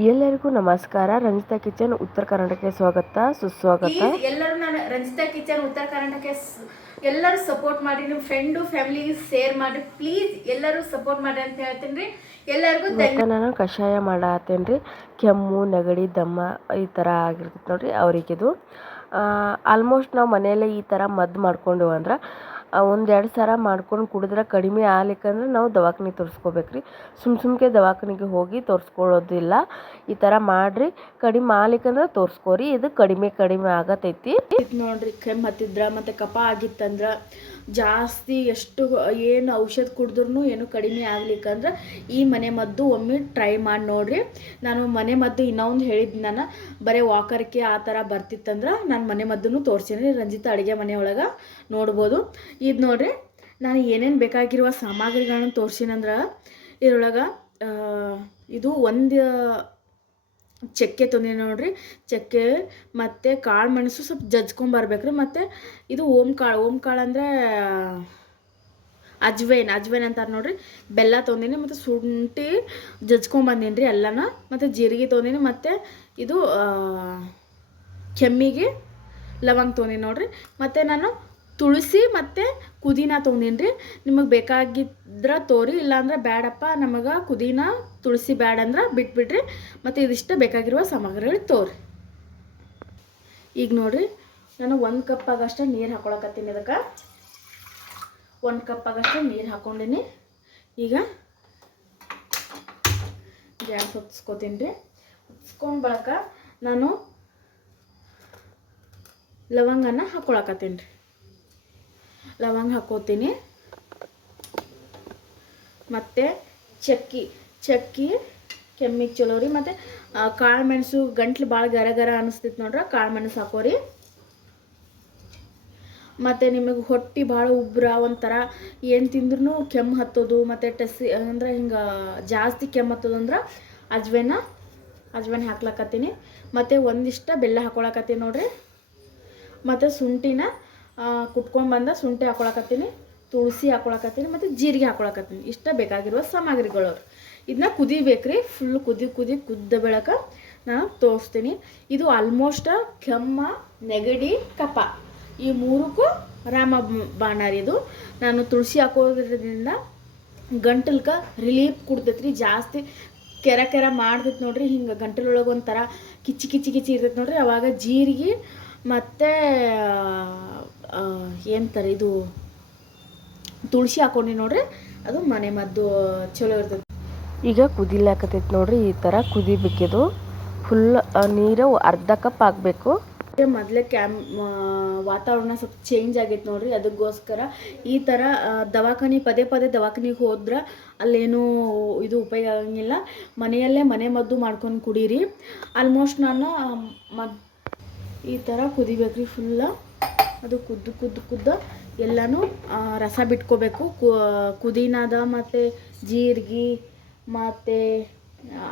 ಎಲ್ಲರಿಗೂ ನಮಸ್ಕಾರ. ರಂಜಿತಾ ಕಿಚನ್ ಉತ್ತರ ಕರ್ನಾಟಕಕ್ಕೆ ಸ್ವಾಗತ ಸುಸ್ವಾಗತ. ಎಲ್ಲರೂ ನಾನು ರಂಜಿತಾ ಕಿಚನ್ ಉತ್ತರ ಕರ್ನಾಟಕಕ್ಕೆ ಎಲ್ಲರೂ ಸಪೋರ್ಟ್ ಮಾಡಿ, ನಿಮ್ಮ ಫ್ರೆಂಡು ಫ್ಯಾಮಿಲಿಗೆ ಶೇರ್ ಮಾಡಿ, ಪ್ಲೀಸ್ ಎಲ್ಲರೂ ಸಪೋರ್ಟ್ ಮಾಡಿ ಅಂತ ಹೇಳ್ತೀನಿ ರೀ. ಎಲ್ಲರಿಗೂ ನಾನು ಕಷಾಯ ಮಾಡತ್ತೇನೆ ರೀ. ಕೆಮ್ಮು ನೆಗಡಿ ದಮ್ಮ ಈ ಥರ ಆಗಿರ್ತೈತೆ ನೋಡಿರಿ ಅವರಿಗಿದು. ಆಲ್ಮೋಸ್ಟ್ ನಾವು ಮನೆಯಲ್ಲೇ ಈ ಥರ ಮದ್ದು ಮಾಡ್ಕೊಂಡು ಅಂದ್ರೆ 1-2 ಸಲ ಮಾಡ್ಕೊಂಡು ಕುಡಿದ್ರೆ ಕಡಿಮೆ ಆಗ್ಲಿಕ್ಕಂದ್ರೆ ನಾವು ದವಾಖಾನೆ ತೋರಿಸ್ಕೋಬೇಕ್ರಿ. ಸುಮ್ಕೆ ದವಾಖಾನೆಗೆ ಹೋಗಿ ತೋರಿಸ್ಕೊಳ್ಳೋದಿಲ್ಲ. ಈ ಥರ ಮಾಡಿರಿ, ಕಡಿಮೆ ಆಗ್ಲಿಕ್ಕಂದ್ರೆ ತೋರಿಸ್ಕೋರಿ. ಇದು ಕಡಿಮೆ ಆಗತೈತಿ ನೋಡ್ರಿ. ಕೆಮ್ಮು ಹತ್ತಿದ್ರ ಮತ್ತು ಕಫ ಆಗಿತ್ತಂದ್ರೆ ಜಾಸ್ತಿ ಎಷ್ಟು ಏನು ಔಷಧ ಕುಡಿದ್ರೂ ಏನು ಕಡಿಮೆ ಆಗ್ಲಿಕ್ಕಂದ್ರೆ ಈ ಮನೆ ಮದ್ದು ಒಮ್ಮೆ ಟ್ರೈ ಮಾಡಿ ನೋಡ್ರಿ. ನಾನು ಮನೆ ಮದ್ದು ಇನ್ನೊಂದು ಹೇಳಿದ್ದು, ನಾನು ಬರೀ ವಾಕರ್ಗೆ ಆ ಥರ ಬರ್ತಿತ್ತಂದ್ರೆ ನಾನು ಮನೆ ಮದ್ದನ್ನು ತೋರಿಸ್ತೀನಿ. ರಂಜಿತಾ ಅಡುಗೆ ಮನೆಯೊಳಗೆ ನೋಡ್ಬೋದು. ಇದು ನೋಡ್ರಿ, ನಾನು ಏನೇನು ಬೇಕಾಗಿರುವ ಸಾಮಗ್ರಿಗಳನ್ನ ತೋರಿಸಿನಂದ್ರೆ ಇದ್ರೊಳಗೆ ಇದು ಒಂದು ಚಕ್ಕೆ ತೊಂದರೆ ನೋಡ್ರಿ. ಚಕ್ಕೆ ಮತ್ತು ಕಾಳು ಮೆಣಸು ಸ್ವಲ್ಪ ಜಜ್ಕೊಂಬರ್ಬೇಕ್ರಿ. ಮತ್ತು ಇದು ಓಮ್ ಕಾಳು ಅಂದರೆ ಅಜ್ವೈನ್ ಅಂತಾರೆ ನೋಡ್ರಿ. ಬೆಲ್ಲ ತೊಗೊಂಡಿನಿ ಮತ್ತು ಶುಂಠಿ ಜಜ್ಕೊಂಬಂದೀನಿ ರೀ ಎಲ್ಲನ. ಮತ್ತು ಜೀರಿಗೆ ತೊಗೊಂಡಿನಿ. ಮತ್ತು ಇದು ಕೆಮ್ಮಿಗೆ ಲವಂಗ ತೊಗೊಂಡಿನಿ ನೋಡ್ರಿ. ಮತ್ತು ನಾನು ತುಳಸಿ ಮತ್ತು ಪುದೀನ ತೊಗೊಂಡೀನಿ ರೀ. ನಿಮಗೆ ಬೇಕಾಗಿದ್ರೆ ತೋರಿ, ಇಲ್ಲಾಂದ್ರೆ ಬೇಡಪ್ಪ ನಮಗೆ ಪುದೀನ ತುಳಸಿ ಬೇಡ ಅಂದ್ರೆ ಬಿಟ್ಬಿಡ್ರಿ. ಮತ್ತು ಇದಿಷ್ಟು ಬೇಕಾಗಿರುವ ಸಾಮಗ್ರಿಗಳು ತೋರಿ. ಈಗ ನೋಡಿರಿ, ನಾನು 1 ಕಪ್ ಆಗಷ್ಟು ನೀರು ಹಾಕೊಳಕತ್ತೀನಿ. ಇದಕ್ಕೆ 1 ಕಪ್ ಆಗಷ್ಟು ನೀರು ಹಾಕ್ಕೊಂಡಿನಿ. ಈಗ ಗ್ಯಾಸ್ ಹೊತ್ತಿಸ್ಕೊತೀನಿ ರೀ. ಹೊತ್ತಿಸ್ಕೊಂಡು ಬಳಕ ನಾನು ಲವಂಗನ ಹಾಕೊಳಕತ್ತೀನಿ ರೀ. ಲವಂಗ ಹಾಕೋತೀನಿ. ಮತ್ತು ಚಕ್ಕಿ ಕೆಮ್ಮಿಗೆ ಚಲೋ ರೀ. ಮತ್ತು ಕಾಳು ಮೆಣಸು ಗಂಟ್ಲು ಭಾಳ ಗರ ಅನಿಸ್ತೈತೆ ನೋಡ್ರಿ, ಕಾಳು ಮೆಣಸು ಹಾಕೋರಿ. ಮತ್ತು ನಿಮಗೆ ಹೊಟ್ಟೆ ಭಾಳ ಉಬ್ರ ಒಂಥರ ಏನು ತಿಂದ್ರೂ ಕೆಮ್ಮು ಹತ್ತೋದು, ಮತ್ತು ಟೆಸ್ಸಿ ಅಂದರೆ ಹಿಂಗೆ ಜಾಸ್ತಿ ಕೆಮ್ಮು ಹತ್ತೋದು ಅಂದ್ರೆ ಅಜ್ವೈನ್ ಹಾಕ್ಲಕತ್ತೀನಿ. ಮತ್ತು ಒಂದಿಷ್ಟು ಬೆಲ್ಲ ಹಾಕೊಳಕತ್ತೀನಿ ನೋಡ್ರಿ. ಮತ್ತು ಶುಂಠಿನ ಕುಟ್ಕೊಂಡ್ಬಂದ ಶುಂಠಿ ಹಾಕೊಳಕತ್ತೀನಿ, ತುಳಸಿ ಹಾಕೊಳಕತ್ತೀನಿ, ಮತ್ತು ಜೀರಿಗೆ ಹಾಕೊಳಕತ್ತೀನಿ. ಇಷ್ಟ ಬೇಕಾಗಿರುವ ಸಾಮಗ್ರಿಗಳು. ಇದನ್ನ ಕುದಿಬೇಕ್ರಿ. ಫುಲ್ ಕುದ್ದ ಬೆಳಕ ನಾನು ತೋರಿಸ್ತೀನಿ. ಇದು ಆಲ್ಮೋಸ್ಟ್ ಕೆಮ್ಮ ನೆಗಡಿ ಕಫ ಈ 3ಕ್ಕೂ ರಾಮಬಾಣ ರೀ ಇದು. ನಾನು ತುಳಸಿ ಹಾಕೋದ್ರಿಂದ ಗಂಟಲ್ಗೆ ರಿಲೀಫ್ ಕೊಡ್ತೈತೆ ರೀ. ಜಾಸ್ತಿ ಕೆರ ಮಾಡ್ತೈತೆ ನೋಡ್ರಿ. ಹಿಂಗೆ ಗಂಟಲೊಳಗೆ ಒಂಥರ ಕಿಚ್ಚಿ ಇರ್ತೈತೆ ನೋಡ್ರಿ. ಅವಾಗ ಜೀರಿಗೆ ಮತ್ತು ಏನಂತಾರೆ ಇದು ತುಳಸಿ ಹಾಕೊಂಡಿ ನೋಡ್ರಿ, ಅದು ಮನೆ ಮದ್ದು ಚಲೋ ಇರ್ತೈತೆ. ಈಗ ಕುದಿಲಾಕತೈತೆ ನೋಡ್ರಿ. ಈ ಥರ ಕುದಿಬೇಕಿದು. ಫುಲ್ ನೀರು ಅರ್ಧ ಕಪ್ ಆಗಬೇಕು. ಮೊದಲೇ ವಾತಾವರಣ ಸ್ವಲ್ಪ ಚೇಂಜ್ ಆಗೈತೆ ನೋಡ್ರಿ. ಅದಕ್ಕೋಸ್ಕರ ಈ ಥರ ದವಾಖಾನೆ ಪದೇ ದವಾಖಾನಿಗೆ ಹೋದ್ರೆ ಅಲ್ಲೇನೂ ಇದು ಉಪಯೋಗ ಆಗಂಗಿಲ್ಲ. ಮನೆಯಲ್ಲೇ ಮನೆ ಮದ್ದು ಮಾಡ್ಕೊಂಡು ಕುಡೀರಿ. ಆಲ್ಮೋಸ್ಟ್ ನಾನು ಈ ಥರ ಕುದಿಬೇಕ್ರಿ. ಫುಲ್ಲ ಅದು ಕುದ್ದ ಎಲ್ಲನೂ ರಸ ಬಿಟ್ಕೋಬೇಕು. ಪುದೀನದ ಮತ್ತು ಜೀರಿಗೆ ಮತ್ತು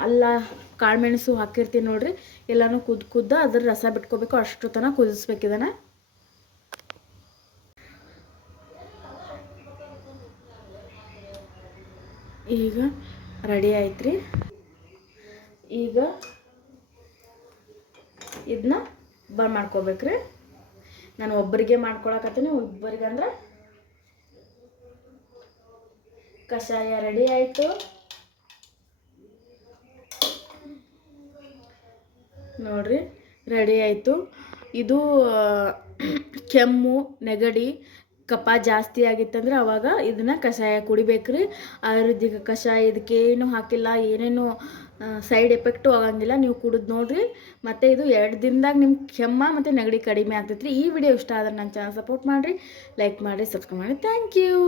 ಅಲ್ಲ ಕಾಳುಮೆಣಸು ಹಾಕಿರ್ತೀನಿ ನೋಡ್ರಿ. ಎಲ್ಲನೂ ಕುದ್ದ ಅದ್ರ ರಸ ಬಿಟ್ಕೋಬೇಕು. ಅಷ್ಟು ತನಕ ಕುದಿಸ್ಬೇಕು ಇದನ್ನು. ಈಗ ರೆಡಿ ಆಯ್ತು ರೀ. ಈಗ ಇದನ್ನ ಬಂದ್ ಮಾಡ್ಕೋಬೇಕ್ರಿ. ನಾನು ಒಬ್ಬರಿಗೆ ಮಾಡ್ಕೊಳಕತ್ತೀನಿ. ಒಬ್ಬರಿಗಂದ್ರೆ ಕಷಾಯ ರೆಡಿ ಆಯಿತು ನೋಡ್ರಿ. ರೆಡಿ ಆಯಿತು. ಇದು ಕೆಮ್ಮು ನೆಗಡಿ ಕಫ ಜಾಸ್ತಿ ಆಗಿತ್ತಂದ್ರೆ ಅವಾಗ ಇದನ್ನ ಕಷಾಯ ಕುಡಿಬೇಕ್ರಿ. ಆಯುರ್ವೇದಿಕ ಕಷಾಯ. ಇದಕ್ಕೇನು ಹಾಕಿಲ್ಲ, ಏನೇನು ಸೈಡ್ ಎಫೆಕ್ಟು ಆಗಂಗಿಲ್ಲ. ನೀವು ಕುಡಿದು ನೋಡ್ರಿ. ಮತ್ತು ಇದು 2 ದಿನದಾಗ ನಿಮ್ಮ ಕೆಮ್ಮ ಮತ್ತು ನೆಗಡಿ ಕಡಿಮೆ ಆಗ್ತೈತೆ ರೀ. ಈ ವಿಡಿಯೋ ಇಷ್ಟ ಆದ್ರೆ ನನ್ನ ಚಾನಲ್ ಸಪೋರ್ಟ್ ಮಾಡಿರಿ, ಲೈಕ್ ಮಾಡಿ, ಸಬ್ಸ್ಕ್ರೈಬ್ ಮಾಡಿ. Thank you.